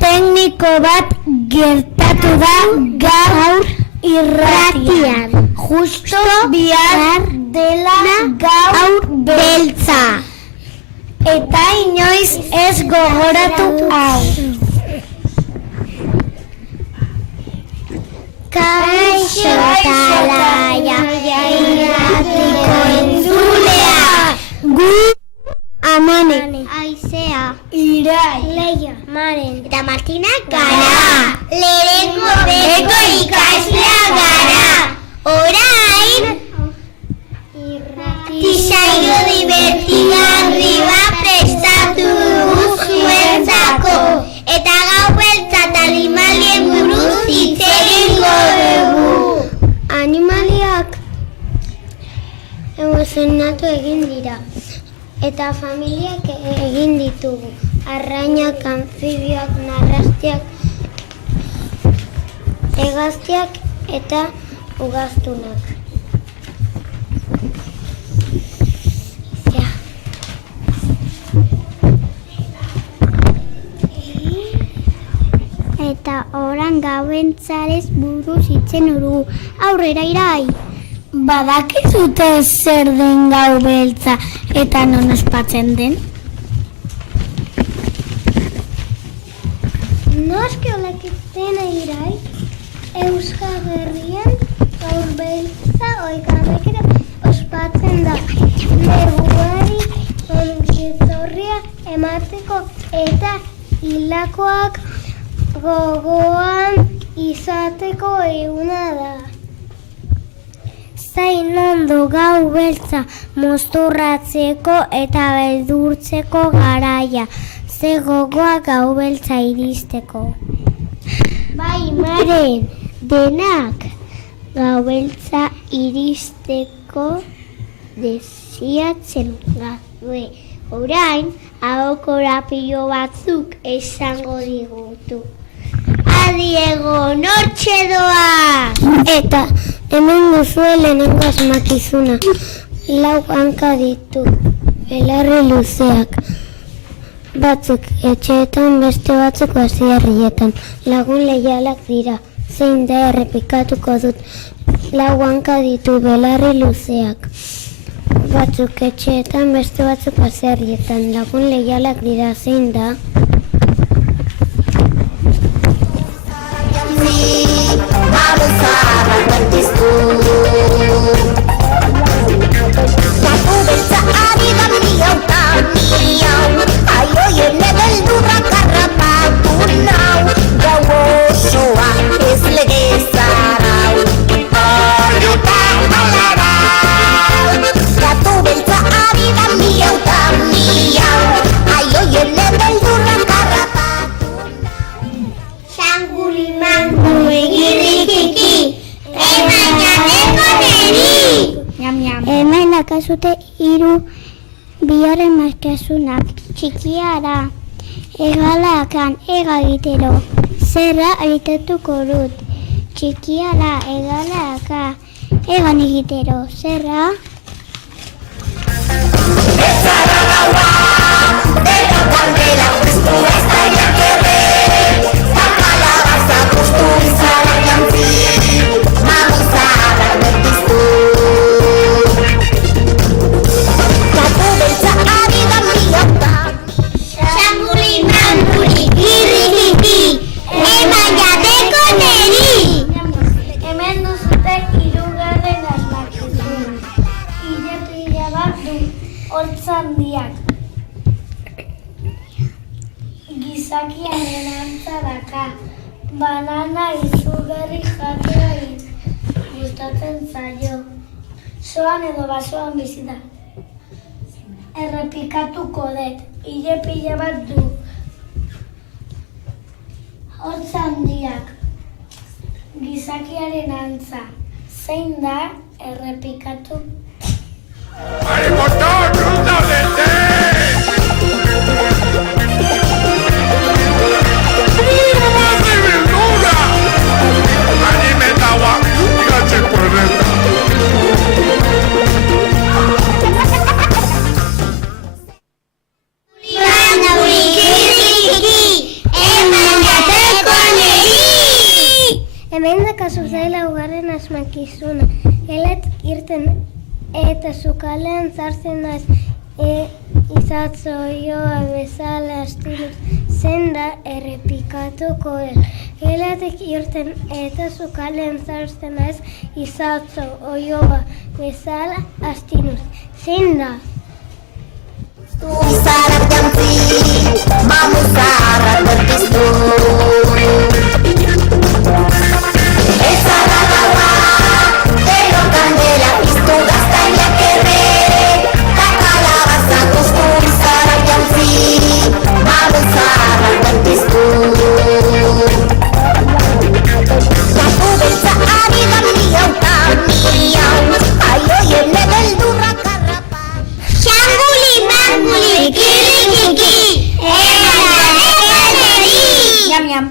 tekniko bat gertatu da gaur irratian. Justo bihar dela gaur beltza. Eta inoiz ez gogoratu hau. Kaixo talaia irratiko entzulea. Gu Amane, Aizea, Irai, Leia, Maren eta Martina gara. Lehenengo beko ikaslea gara. Orain saio divertigarri bat prestatu dugu zuentzako. Eta gau beltza eta animalien buruz hitz egingo dugu. Animaliak emozionatu egin dira. Eta familiak egin ditugu. Arrainak, anfibioak, narrastiak, hegaztiak eta ugaztunak. Eta oran gauentzarez buruz hitzen dugu. Aurrera Irai! Badakizute zer den gau beltza eta non ospatzen den? Noski olakizten Irai, Euskal Herrian gaur beltza oikamekera ospatzen da. Neguari ongitorria emateko eta hilakoak gogoan izateko eguna da. Zain ondo gau beltza mozturratzeko eta beldurtzeko garaia. Ze gogoa gau beltza iristeko. Bai, Maren, denak gau beltza iristeko desiatzen gabe. Orain, hau korapilo batzuk esango digutu. Adiego, nortxe doa! Eta hemen duzue lehenengo asmakizuna. 4 hanka ditu, belarri luzeak. Batzuk etxeetan, beste batzuk baserrietan. Lagun leialak dira, zein da errepikatuko dut. 4 hanka ditu, belarri luzeak. Batzuk etxeetan, beste batzuk baserrietan. Lagun leialak dira, zein da. Vamos a bailar disco. Gatu beltza amiga miau ta miau. Ai oie beldurra karrapatu nau. Gau osoa ez legezarau. Horreta alarau. Gatu beltza amiga miau ta miau. Ai oie beldurra karrapatu nau. Shanguli manguli girikiki. Hemen akazute 3 biaren maskasunak. Txikiara, egalakan egagitero. Zerra egitetuko dut. Txikiara, egalaka egan egitero. Zerra. Ezara gaua, dela kandela, piztu ez da jakerre. Zakalabaza puztu izara jantzi. Handiak. Gizakiaren antza daka. Banana izugarri jatea gustatzen zaio. Soan edo basoan bizi da. Errepikatuko dut. Ile pila bat du. Hortz handiak. Gizakiaren antza. Zein da errepikatu? ¡Ay, motor! ¡Ruta de té! ¡Mira, mi verdura! ¡Anime tawa! ¡Gache cuereta! ¡Limana, wiki, wiki! ¡Emana! zaila ugarren asmakizuna. Elet irten eta sukalean zartzen naiz izatzo joa bezala astinuz zenda errepikatuko ez. Elatek irten eta sukalean zartzen naiz izatzo joa bezala astinuz zenda. Sarak jantzi, mamu zaharrak berpiztu. Ezara gaua, deno kandela piztu gaztainak erre. Takalabazak ustu, sarak jantzi, mamu zaharrak berpiztu. Laku beltza ari da miau ta miau, aioien lebeldurrak harrapa. Xanguli manguli kirikiki, Yam yam.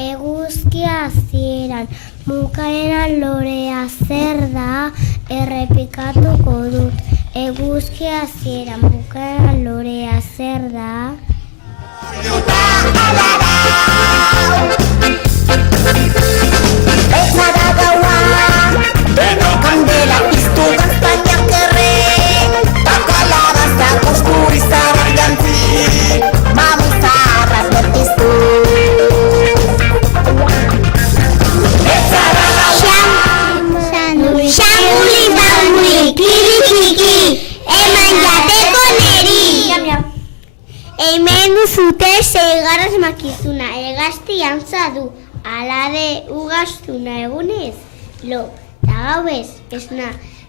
Eguzki hasieran bukaeran lorea zer da errepikatuko dut. Eguzki hasieran bukaeran lorea zer da. Ezara gaua, deno kandela piztu gaztainak erre. Takalabazak ustu izarrak jantzi, mamu zaharrak berpiztu. Ezara gaua, Xanguli manguli kirikiki, eman jateko neri. Hemen duzute seigarras makizuna, egazti antza du, alade ugaztuna egunez, lo, eta gauez, esna,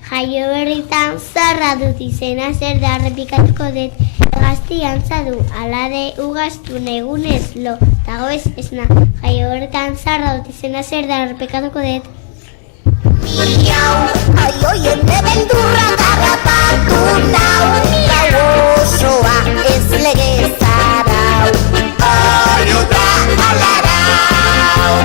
jaio berritan zarra dut izena zer da errepikatuko dut, egazti antza du, alade ugaztuna egunez, lo, eta gauez, esna, jaio berritan zarra dut izena zer da errepikatuko dut. miau, aioien lebeldurrak harrapatu nau. Gau osoa ez lege zarau, oio da alarau.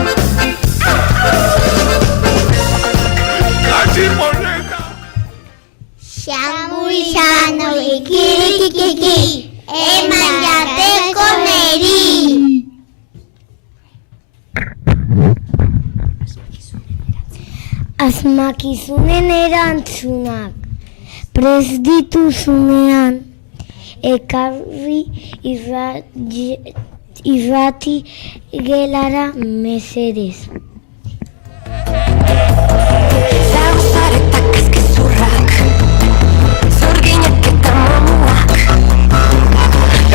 Xanguli xanguli kirikiki, eman jateko neri. Asmakizunen erantzunak, prest dituzunean, ekarri irrati gelara mesedez. Zauzaretak azkezurrak, zurginak eta mamuak,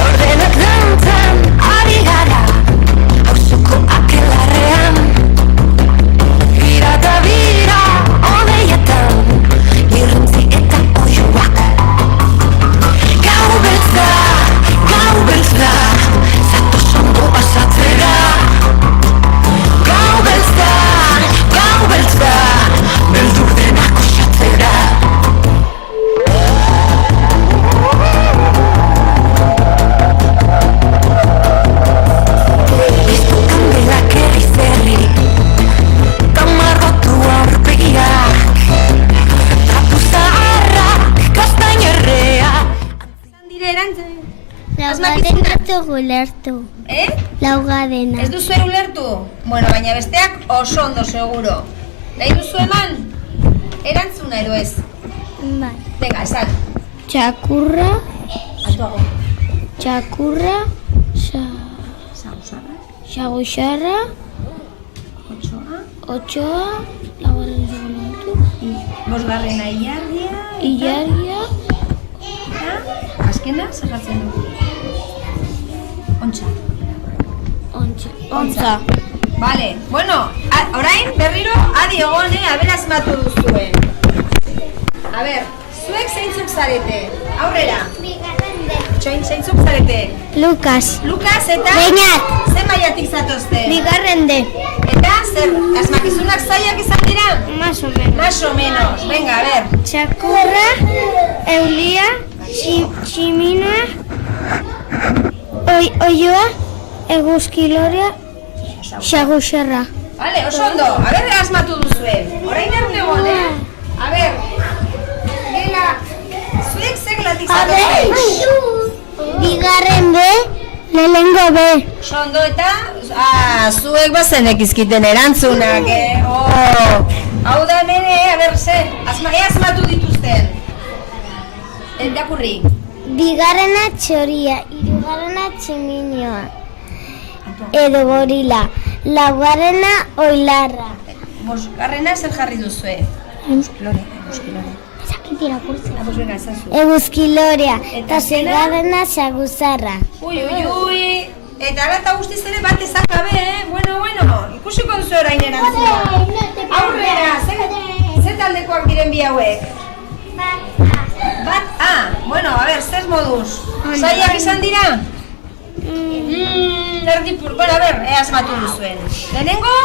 ordenak dantzan ari gara, hauzuko akelarrean. Bira eta bira, odeietan, irrintzi eta oioak. Gau beltz da, zatoz ondo pasatzera. Gau beltz da, beldur denak osatzera. Piztu kandelak erizerri, tamargotu aurpegiak, trapu zaharrak, kastainerrea. Dire erantzun. Laugadena dugu lertu. Laugadena. Ez duzu ulertu? Bueno, baina besteak oso ondo seguro. Nahi duzu eman? Erantzuna edo ez? Bai. Venga, esan. Txakurra, Altuago. txakurra, xaguxarra, otxoa, laugarren segundu, Bosgarrena ilargia. ilargia, Eta azkena, zer jartzen du? Ontsa. ontza. Vale, bueno, orain berriro adi egon, aber asmatu duzuen. A ber, zuek zeintzuk zarete? Aurrera. Txoin, zeintzuk zarete? Lukas. Lukas eta... Beñat. Zer mailatik zatozte? Bigarren de. Eta zer, asmakizunak zailak izan dira? Más o menos. Más o menos, venga, a ver. Txakurra, eulia, tximina, oioa, eguzkilorea, xaguxarra. Vale, oso ondo, a ber asmatu duzuen. Orain arte egon, A ber, gela, zuek zer gelatik zatozte? Bigarren B, lehenengo B. Oso ondo eta Zuek bazenek izkiten erantzunak, Hau da hemen, a ber, asmatu dituzten. Irakurri. Bigarrena txoria, hirugarrena tximinoa. Edo gorila. Laugarrena oilarra. Bosgarrena zer jarri duzue? Euskilore. Eguzkilorea. Eta seigarrena xaguzarra. Ui. Eta ala eta guztiz ere bat ezakabe, Bueno, ikusiko duzu orain erantzuna. Aurrera, ze taldekoak diren bi hauek? Bat, bueno, a ber, zer moduz? Zaiak izan dira? Bueno, a ber, asmatu duzuen. Lehenengo?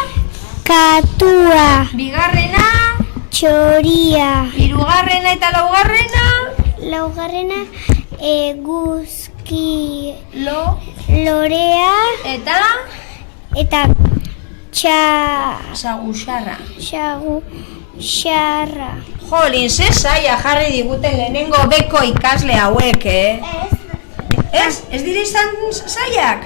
Katua. Bigarrena? Txoria. Hirugarrena eta laugarrena? Laugarrena lorea. Eta Xagusarra. Xarra. Jolin, ze zaila jarri diguten lehenengo beko ikasle hauek, Ez dira izan zailak?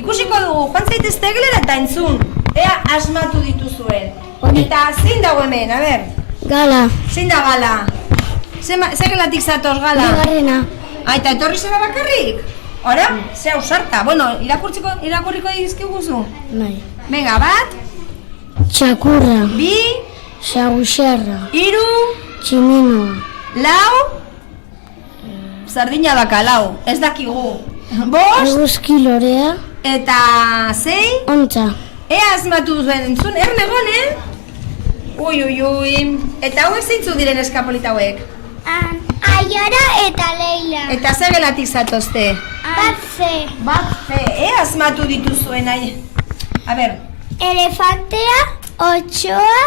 Ikusiko dugu, joan zaitezte eglera eta entzun. Ea asmatu dituzuen. Eta zein dago hemen, a ber? Gala. Zein da gala? Ze gelatik zatoz gala? Bigarrena. Eta etorri zera bakarrik? Ora, ze ausarta. Bueno, irakurriko dizkiguzu? Bai. Venga, bat? Txakurra. Bi? Xagusarra. Hiru? Tximinoa. Lau? Sardina bakalau, ez dakigu. Bost? Eguzkilorea. Eta zei? Ontza. Ea asmatu duzuen entzun, ernegon, Ui. Eta hauek zeintzu diren eskapolita hauek? Aiara eta Leila. Eta ze gelatik zatozte? Bat ze. Ea asmatu dituzuen, A ber. Elefantea, otxoa,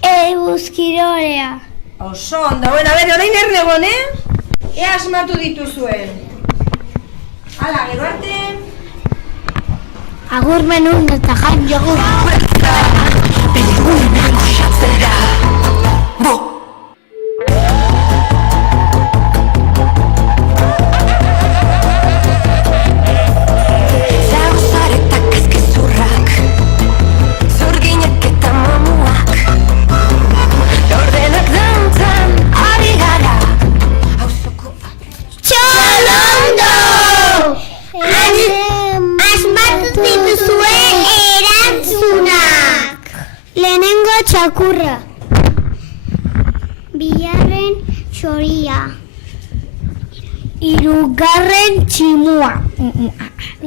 eguzkilorea. Oso ondo, bueno, a ber, orain ernegon, Ea asmatu dituzuen. Hala, gero arte. Agur menun eta jan jogur. Txakurra. Bigarren txoria. Hirugarren tximua.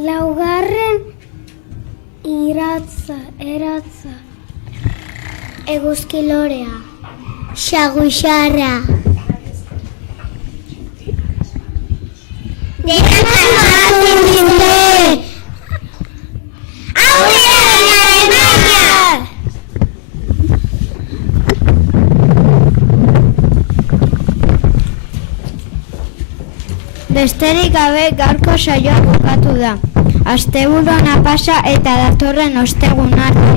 Laugarren eratza. Eguzkilorea. Xagusarra. Besterik gabe gaurko saioa bukatu da. Asteburua pasa eta datorren ostegun arte.